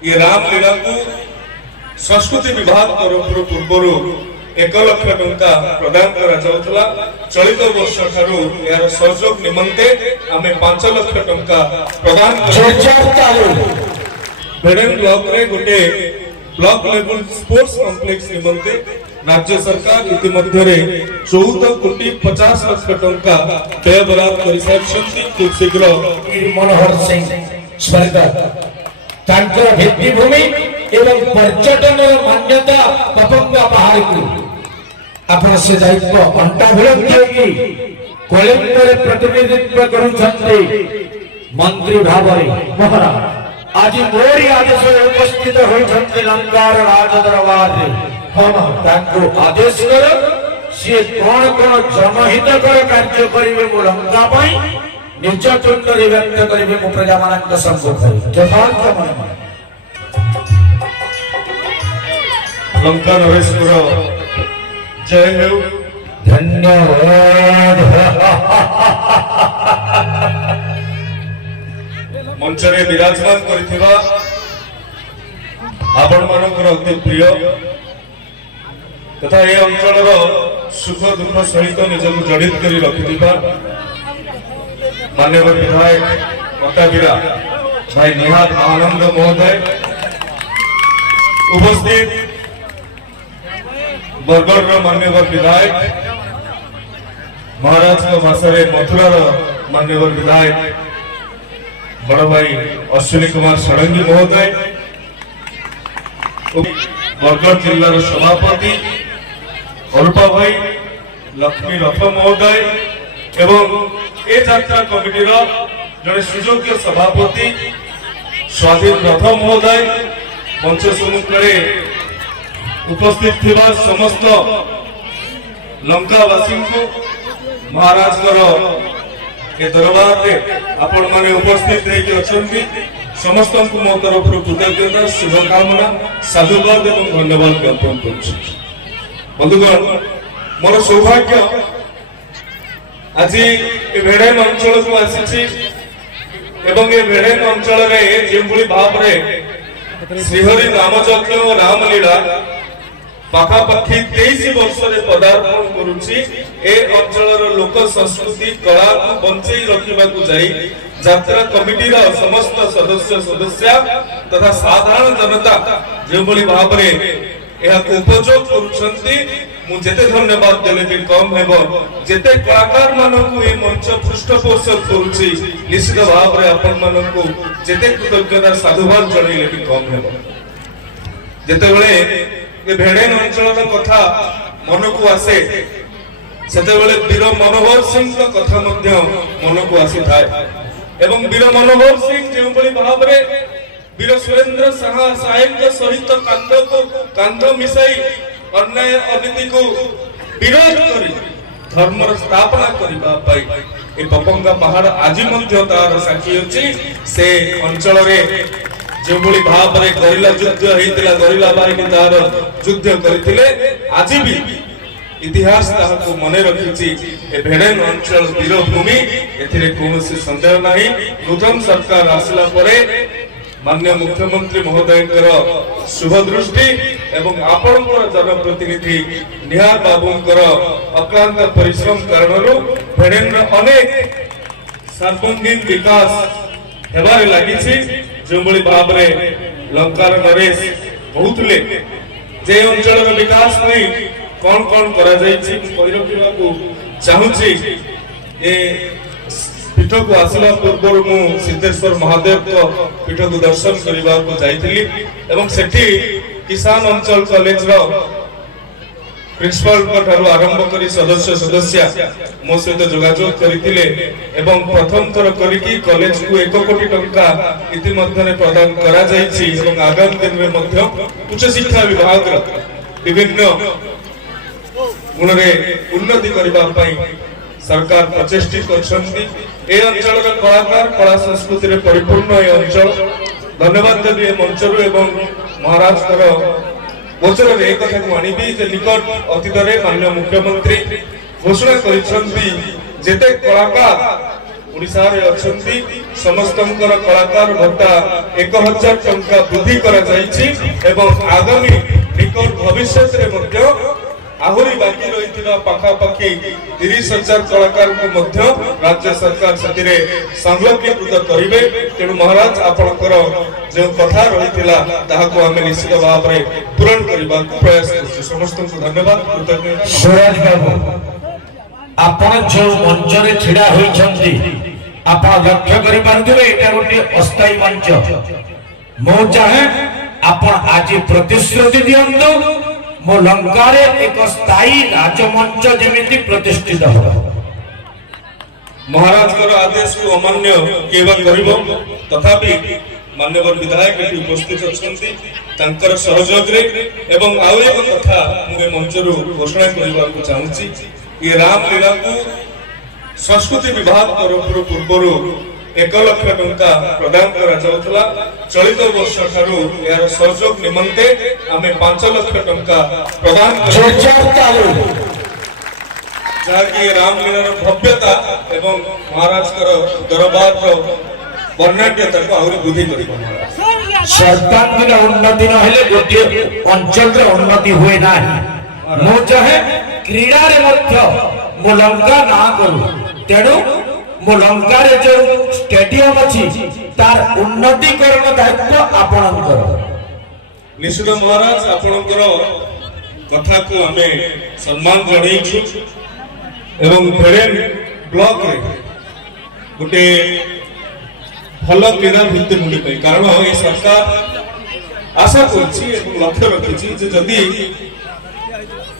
ये रामलीला को संस्कृति विभाग तरफ पूर्वर 1 लाख टंका प्रदान करा चलित वर्ष ठारू यार सहयोग निमंते आमे 5 लाख टंका प्रदान भेड़ेन ब्लॉक रे गोटे ब्लॉक लेवल स्पोर्ट्स कॉम्प्लेक्स निमंते राज्य सरकार इतिमध्य 14 कोटी 50 लाख टंका व्यय बराद कर खूब शीघ्र मनोहर सिंह स्वर्गत भित्तिभूमि एवं पर्यटन मान्यता पपंगा पहाड़ को अपना से दायित्व अंटा कलेक्टर प्रतिनिधित्व करुछन्ते मंत्री भावरे महाराज आज मोरी आदेश उपस्थित होइछन्ते लंकार राज दरबार रे हम ताको आदेश कर से कोन कोन जनहितकर कार्य करिवे मो लंका पई निज तुंडरे व्यक्त करिवे मो प्रजा मानक सम्मुख जपान मन लंका नरेश्वर जय हो धन्यवाद मंचरे विराजमान करथिबा आपण मानकर अति प्रिय तथा ए अंचलर सुख दुख सहित निजक जड़ित करी रखिथिबा माननीय विधायक मताबिरा भाई निहाल आनंद महोदय उपस्थित बरगढ़ मान्यवर विधायक महाराष्ट्र भाषा मथुरार मान्यवर विधायक बड़ भाई अश्विनी कुमार षडंगी महोदय बरगढ़ जिलार सभापति अरूपा भाई लक्ष्मी रथ महोदय एवं ए यात्रा कमिटी जड़े सुयोग्य सभापति स्वाधीन रथ महोदय मंच सम्मुख उपस्थित थिबा समस्त लंकावासी को महाराज के दरबार रे आपण माने उपस्थित रही अछंती समस्त को मो तरफ कृतज्ञता शुभकामना साधुवाद एवं धन्यवाद ज्ञापन करूँ। बंधुगण मोर सौभाग्य आज भेड़ेन अंचल को आसी एवं ए भेड़ेन अंचल रे जेभली भाव रे श्रीहरि रामयज्ञ और रामलीला पाखापाखि 23 वर्ष पदार्पण करुछि ए अंचलर लोक संस्कृति कला को बंचई रखिबा को जाई यात्रा कमिटी रा समस्त सदस्य सदस्य तथा साधारण जनता जेभली भाव रे एहा को उपयोग करुछंती मु जेते धन्यवाद देले भी कम हेबो जेते कलाकार मानकु ए मंच पृष्ठपोषक करुछि निश्चित भाव रे अपन मानकु जेते कृतज्ञता साधुवाद जणैले भी कम हेबो जेते बेले ए भेड़ेन अंचल कथा मन को आसे सेतेबेले वीर मनोहर सिंह कथा मध्य मन को आसी थाए एवं वीर मनोहर सिंह जेउ बली भाव रे वीर सुरेंद्र साहेब सहित कांध मिसाई अन्याय अनीति को विरोध करी धर्म स्थापना करबा पाई ए पपंगा पहाड़ आज मध्य तार साक्षी अछि से अंचल रे जेभली भाव रे गरिला युद्ध हेतिला गरिला बाहिनी तार युद्ध करथिले आज भी इतिहास ताहाको मने रखिछि ए भेड़ेन अंचल वीरभूमि एथिरे कोनोसी संदेह नाही। नूतन सरकार आसला परे माननीय मुख्यमंत्री महोदयकर शुभ दृष्टि एवं आपणकर जनप्रतिनिधि निहार बाबूंकर अक्लांत परिश्रम कारणरू भेड़ेन अनेक सर्वांगीण विकास हेबारे लागिछि जोबली भाव रे लंकार नरेश बहुतले जे अंचल विकास नहीं कौन कौन करा जायछि कहि रखिबा को चाहूछि ए पीठ को आसला पूर्व मु सिद्धेश्वर महादेव को पीठ को दर्शन करबा को जाइथिली एवं सेठी किसान अंचल कॉलेज रो प्रिंसिपल को ठारू आरंभ करी सदस्य सदस्य मो सहित जोगाजोग करिथिले एवं प्रथम थर करिकी कॉलेज को 1 कोटी टंका इतिमध्य प्रदान करा जायछि एवं आगामी दिन में मध्य उच्च शिक्षा विभाग रो विभिन्न गुण रे उन्नति करबा पई सरकार प्रचेष्टित करछन्ती ए अंचल रो कलाकार कला संस्कृति रे परिपूर्ण ए अंचल धन्यवाद देबी ए मंचरु एवं महाराष्ट्र गोचर एक कथा को आनिबी जे निकट अतीत रे माननीय मुख्यमंत्री घोषणा करिसंती जेते कलाकार ओडिशारे अछंती समस्तंकर कलाकार भत्ता 1000 टंका वृद्धि करा जायछि एवं आगामी निकट भविष्य रे मध्य आहुरी बाकी रही पाखापाखि 30,000 कलाकार को मध्य राज्य सरकार से संलग्नीकृत करेंगे। तेणु महाराज आपणकर जो कथा रही आम निश्चित भाव में पूरण करने प्रयास कर समस्त को धन्यवाद कृतज्ञता। सूरज बाबू आपण जो मंच रे छिड़ा होइछंती आपण लक्ष्य करि पारथिबे एटा गोटे अस्थायी मंच मो चाहे आपण आज प्रतिश्रुति दियंतु मो लंकारे एक स्थायी राजमंच जेमिति प्रतिष्ठित हो। महाराज कर आदेश को अमान्य केवा करिवो तथापि मान्यवर विधायक एटी उपस्थित अछंती तांकर सहयोग रे एवं आउ एक कथा मु मंचरु घोषणा करबा को चाहूची। ये रामलीला को संस्कृति विभाग तरफ पूर्व 1 लाख टंका प्रदान करा जाउथला। चलित वर्ष ठारू यार सहयोग निमंते आमे 5 लाख टंका प्रदान जहाँकि रामलीलार भव्यता एवं महाराज दरबार वर्णाढ्यता को आहुरी वृद्धि करिबो। सर्वांगीन उन्नति नहेले गोटे अंचल रे उन्नति हुए ना। मो चाहे क्रीड़ा रे मध्य मो लंका ना करू तेणु मो लंका रे जो स्टेडियम अछि तार उन्नतिकरण दायित्व आपणकर। निश्चित महाराज आपणकर कथा को आमे सम्मान जणैछु एवं भेड़ेन ब्लॉक रे गोटे भल क्रीड़ा भित्तिभूमि पे कारण ये सरकार आशा करछि एवं लक्ष्य रखिछि जे जदि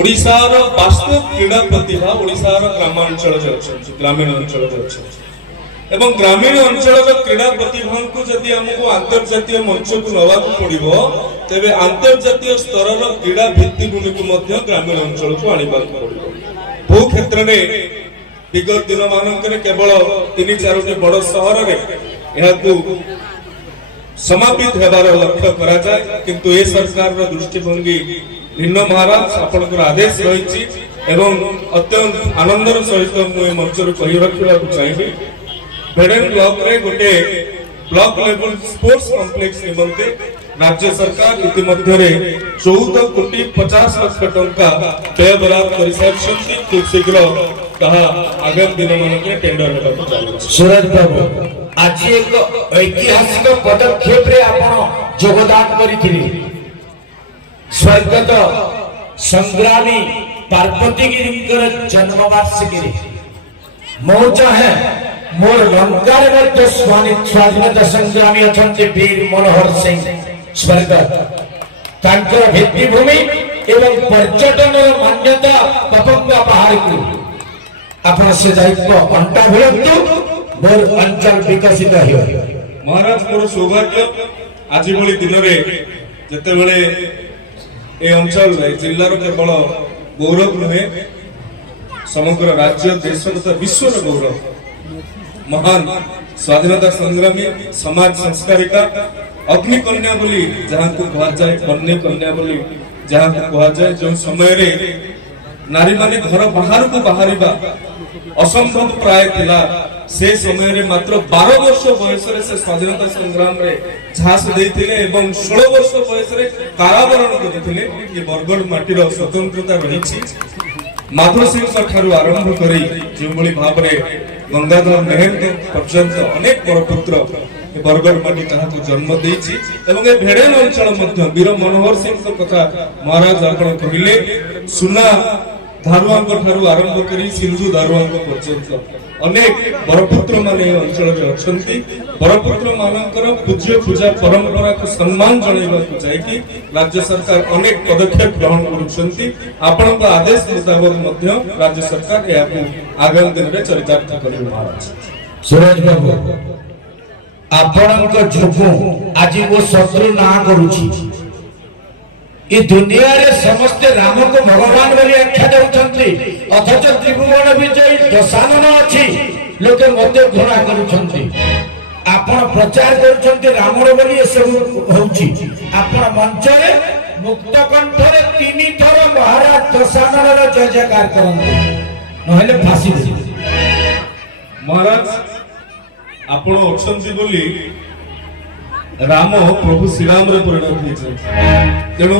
ओडिशार वास्तव क्रीड़ा प्रतिभा ओडिशार ग्रामांचल ग्रामीण अंचल एवं ग्रामीण अंचल क्रीड़ा प्रतिभा को जदि हमको अंतर्जातीय मंच को नवा पड़ो तेबे अंतर्जातीय स्तर क्रीड़ा भित्तिभूमि को मध्य ग्रामीण अंचल को आनिबा पड़ो। बहु क्षेत्र में विगत दिन मानक केवल 3-4 बड़ सहर में समापित होबार लक्ष्य करा जाए किंतु ए सरकार दृष्टिभंगी भिन्न। महाराज आपनकर आदेश रही एवं अत्यंत आनंदर सहित मुझे मंचर कही रखा चाहिए। भेड़ेन ब्लॉक रे गोटे ब्लॉक लेवल स्पोर्ट्स कॉम्प्लेक्स निमंते राज्य सरकार इतिमध्य 14 कोटी 50 लाख टंका व्यय बराद कर सारी खूब शीघ्र कहा आगामी दिन में टेंडर होगा चाहिए। सूरज बाबू आज एक ऐतिहासिक पदक्षेप रे आपण योगदान करिथिले। स्वर्गत संग्रामी पार्वती गिरिकर जन्म वार्षिकी रे मो चाहे मोर लंकार मध्य स्वाधीनता संग्रामी अछंती वीर मनोहर सिंह स्वर्गत तांकर भित्तिभूमि एवं पर्यटन मान्यता पपंगा पहाड़ को आपण से दायित्व अंटा भिड़ंतु मोर अंचल विकसित हो। महाराज मोर सौभाग्य आज भली दिन रे जते बेले ए अंचल रे जिल्लार केवल गौरव नुहे समग्र राज्य देश तथा विश्व रे गौरव महान स्वाधीनता संग्रामी समाज संस्कारिका अग्निकन्या बोली जहां को कहा जाए कन्या कन्या बोली जहां को कहा जाए जो समय रे नारी माने घर बाहर को बाहरिबा असंभव प्राय थिला। से समय रे मात्र 12 वर्ष बयस रे से स्वाधीनता संग्राम रे झांस देथिले एवं 16 वर्ष बयस रे कारावरण करथिले। ये बरगढ़ माटी रो स्वतंत्रता रहिछि माधव सिंह ठारू आरंभ करी जो भली भाव रे गंगाधर मेहर पर्यंत अनेक बरपुत्र बरगढ़ माटी ताहाको जन्म देछि एवं ए भेड़ेन अंचल मध्य वीर मनोहर सिंह कथा महाराज आपण कहिले सुना धारुआंक ठारू आरंभ करी सिंधु धारुआंक पर्यंत अनेक बरपुत्र माने अंचल रे अछंती। बरपुत्र मानकर पूज्य पूजा परंपरा को सम्मान जणाइबा को जायकि राज्य सरकार अनेक पदक्षेप ग्रहण करूछंती। आपनक आदेश मुताबिक मध्य राज्य सरकार याको आगामी दिन रे चरितार्थ करिबो। महाराज सूरज बाबू आपनक जोगु आज वो शत्रु ना करूची ये दुनिया रे समस्त राम को भगवान बोली आख्या देउछंती अथच त्रिभुवन विजयी दशानन अछि लोके मते घृणा करूछंती। आपण प्रचार करूछंती रामण बोली ए सब होउची आपण मंच रे मुक्त कंठ रे 3 थर महाराज दशानन रो जय जयकार करंती नहले फांसी दे। महाराज ଆପଣ ଅଛନ୍ତି ବୋଲି ରାମ ପ୍ରଭୁ ଶ୍ରୀରାମରେ ପରିଣତ ହେଇଛନ୍ତି। ତେଣୁ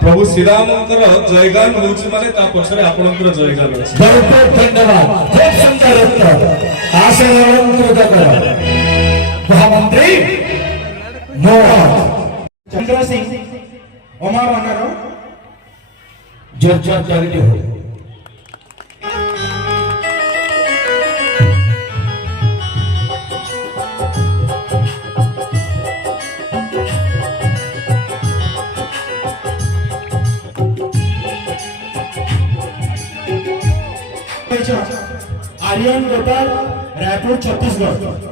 ପ୍ରଭୁ ଶ୍ରୀରାମଙ୍କର ଜୟଗାନ ହଉଛି ମାନେ ତା ପଛରେ ଆପଣଙ୍କର ଜୟଗାନ ଅଛି। बहुत बहुत धन्यवाद। खूब सुंदर उत्तर। महामंत्री मोहन चंद्र सिंह ओमार अनारो जर्जर चारिटी हो आर्यन गोपाल रायपुर छत्तीसगढ़।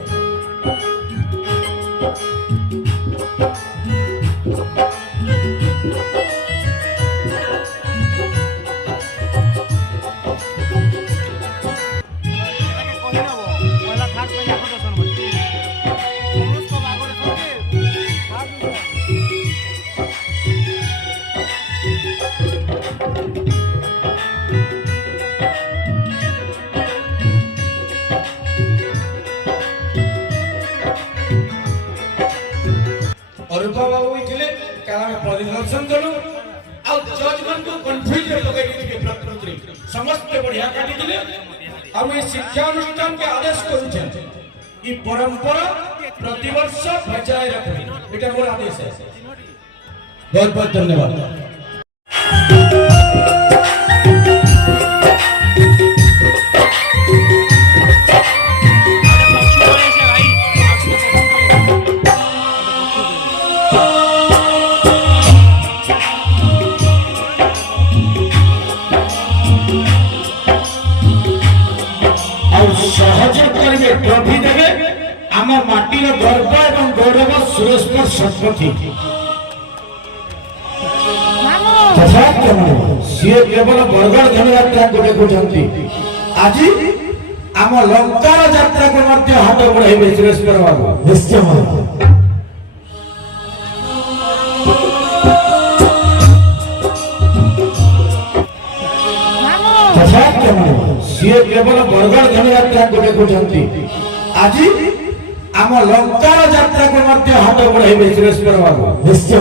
अरूपा बाबू इथिले काला में परिदर्शन करू आ जजमेंट को कंफ्यूज रे लगे के प्रकृति समस्त बढ़िया काटी दिले आ ये शिक्षा अनुष्ठान के आदेश करू छन ई परंपरा प्रतिवर्ष बचाए रखबे एटा मोर आदेश है। बहुत बहुत धन्यवाद। सहयोग करेंगे ट्रॉफी देवे आम माटीर गर्व एवं गौरव सुरेश्वर शतपथी सी केवल बरगढ़ धनुयात्रा को देखुंट आज आम लंकार यात्रा को हाथ बढ़े सुरेश्वर बाबू निश्चय सी केवल बरगढ़ धनुयात्रा को देखुंट आज आम लंकार यात्रा को हाथ बढ़े सुरेश्वर बाबू निश्चय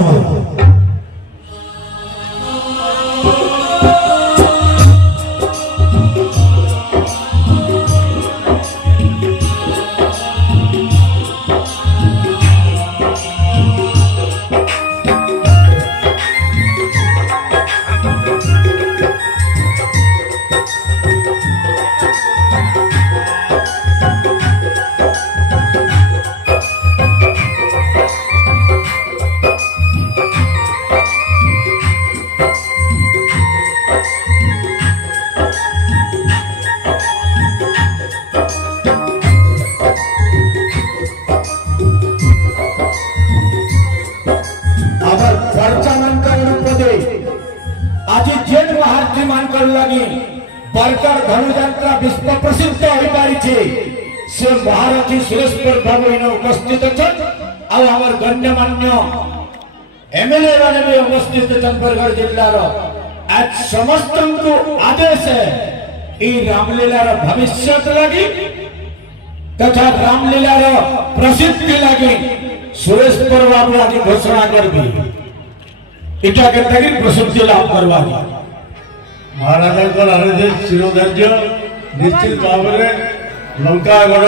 आज जेन महारथी मानकर लगी बरगढ़ धनुयात्रा विश्व प्रसिद्ध हो पारी से महारथी सुरेश्वर बाबू इन उपस्थित छन आ हमर गण्यमान्य एमएलए माने भी उपस्थित छन बरगढ़ जिल्ला रो आज समस्त को आदेश है ई रामलीला रो भविष्य लगी तथा रामलीला रो प्रसिद्धि लगी सुरेश्वर बाबू आज घोषणा करबी इटा के तक प्रसिद्धि लाभ करवा महाराज शिरोधार्य निश्चित भाव में लंकागढ़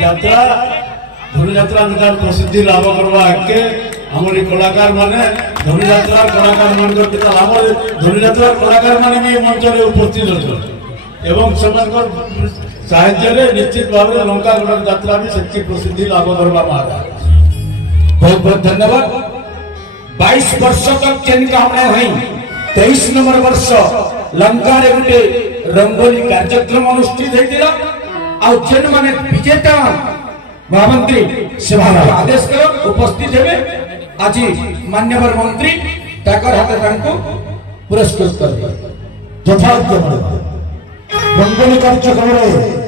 यात्रा धनुयात्रा प्रसिद्धि लाभ करवा के हमारी कलाकार माने धनुयात्रा कलाकार मान धनुयात्रा कलाकार माने भी मंच में उपस्थित अच्छा एवं साहाय्य निश्चित भाव में लंकागढ़ यात्रा भी से प्रसिद्धि लाभ करवा महाराज बहुत बहुत धन्यवाद। 22 वर्ष तक जेन कामना हुई 23 नंबर वर्ष लंका रे गुटे रंगोली कार्यक्रम अनुष्ठित हेतिला आ जेन माने विजेता महामंत्री सभा आदेश करो उपस्थित हेबे आज माननीय मंत्री ताकर हाथ तांको पुरस्कृत करबे। यथार्थ रंगोली कार्यक्रम